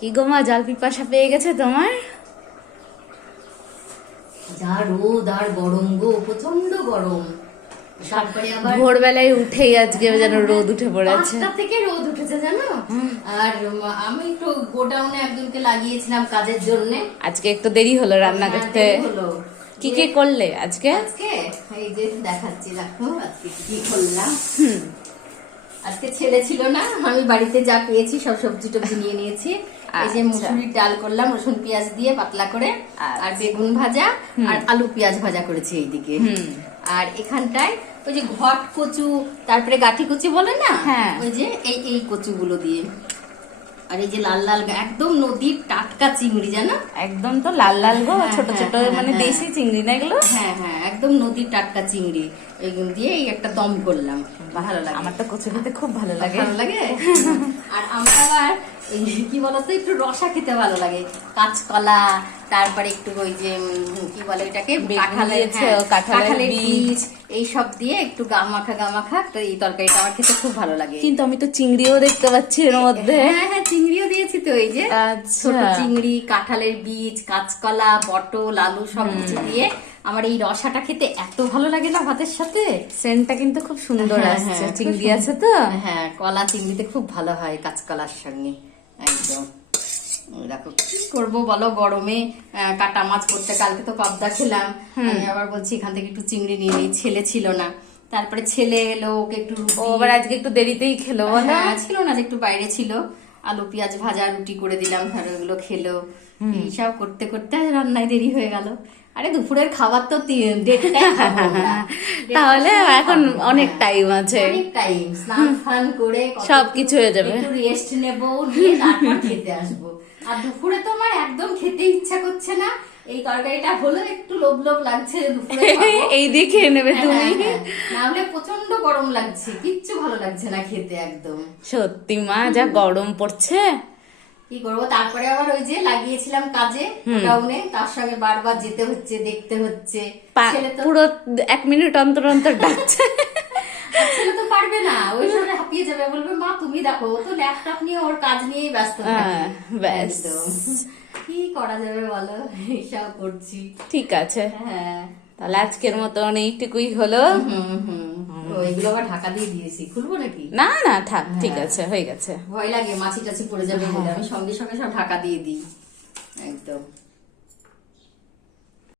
কি গো মা, জল পিপাসা পেয়ে গেছে তোমার? যা রোদ আর গরম গো, প্রচন্ড গরম। তারপরে আবার ভোরবেলায় উঠেই আজকে যেন রোদ উঠে পড়েছে। 5টা থেকে রোদ উঠেছে জানো। আর আমি একটু গোডাউনে একজনকে লাগিয়েছিলাম কাজের জন্য। আজকে একটু দেরি হলো রান্না করতে। কি কি করলে আজকে? আজকে এই যে দেখাচ্ছি, দেখো আজকে কি করলাম। আজকে ছেলে ছিল না, আমি বাড়িতে যা পেয়েছি সব সবজি টবজি নিয়ে নিয়েছি। এই যে মুসুরির ডাল করলাম রসুন পেঁয়াজ দিয়ে পাতলা করে, আর বেগুন ভাজা আর আলু পেঁয়াজ ভাজা করেছি এইদিকে। আর এখানটায় ওই যে ঘট কচু, তারপরে গাঠি কচু বলে না, ওই যে এই কচুগুলো দিয়ে। আর এই যে লাল লাল একদম নদীর টাটকা চিংড়ি, জানো একদম তো লাল লাল গো, ছোট ছোট মানে দেশি চিংড়ি না এগুলো? হ্যাঁ হ্যাঁ, একদম নদীর টাটকা চিংড়ি। এইগুলো দিয়ে এই একটা দম করলাম, ভালো লাগে। আমার তো কচু খেতে খুব ভালো লাগে। ভালো লাগে। আর আমরা আবার কি বলতো, একটু রসা খেতে ভালো লাগে। কাঁচকলা, তারপরে একটু ওই যে কি বলে এটাকে, কাঁঠালের বীজ, এইসব দিয়ে একটু গামাখা গামাখা তো এই তরকারিটা আমার খেতে খুব ভালো লাগে। কিন্তু আমি তো চিংড়িও দেখতে পাচ্ছি এর মধ্যে। হ্যাঁ হ্যাঁ, চিংড়িও দিয়েছি তো। এই যে ছোট চিংড়ি, কাঁঠালের বীজ, কাঁচকলা, পটল, আলু সব কিছু দিয়ে আমার এই রসাটা খেতে এত ভালো লাগে না ভাতের সাথে। সেন্টটা কিন্তু খুব সুন্দর আসছে। চিংড়ি আছে তো? হ্যাঁ, কলা চিংড়িতে খুব ভালো হয় কাঁচকলার সঙ্গে একদম। দেখো কি করবো বলো, গরমে কাটা মাছ করতে। কালকে তো পাবদা খেলাম, আমি আবার বলছি এখান থেকে একটু চিংড়ি নিয়ে নিই। ছেলে ছিল না, তারপরে ছেলে এলো, ওকে একটু আবার আজকে একটু দেরিতেই খেলো বলো? ছিল না, একটু বাইরে ছিল। আলু পেঁয়াজ ভাজা রুটি করে দিলাম, ধরো ওগুলো খেলো। এইসব করতে করতে রান্নায় দেরি হয়ে গেল। আরে দুপুরের খাবার তো তাহলে এখন অনেক টাইম আছে। অনেক টাইম, স্নান ফান করে সবকিছু হয়ে যাবে, একটু রেস্ট নেবো, নিয়ে তারপর খেতে আসবো। আর দুপুরে তো আমার একদম খেতে ইচ্ছা করছে না। এই তরকারিটা হলো একটু লোভ লোভ লাগছে দুপুরে এই দিয়ে খেয়ে নেবে তুমি। না হলে প্রচন্ড গরম লাগছে, কিচ্ছু ভালো লাগছে না খেতে একদম। সত্যি মা, যা গরম পড়ছে কি করবো। তারপরে আবার ওই যে লাগিয়েছিলাম কাজে গোডাউনে, তার সঙ্গে বারবার যেতে হচ্ছে, দেখতে হচ্ছে। পুরো 1 মিনিট অন্তর অন্তর ডাকছে। ছেলে তো পারবে না, ওই সময় হাঁপিয়ে যাবে, বলবে মা তুমি দেখো, ও তো ল্যাপটপ নিয়ে ওর কাজ নিয়েই ব্যস্ত থাকে। কি করা যাবে বলো, এইসব করছি। ঠিক আছে, হ্যাঁ তাহলে আজকের মতো অনেকটুকুই হলো। এগুলো আবার ঢাকা দিয়ে দিয়েছি, খুলবো নাকি? না না থাক, ঠিক আছে, হয়ে গেছে। ভয় লাগে মাছি টাছি পড়ে যাবে বলে আমি সঙ্গে সঙ্গে সব ঢাকা দিয়ে দিই একদম।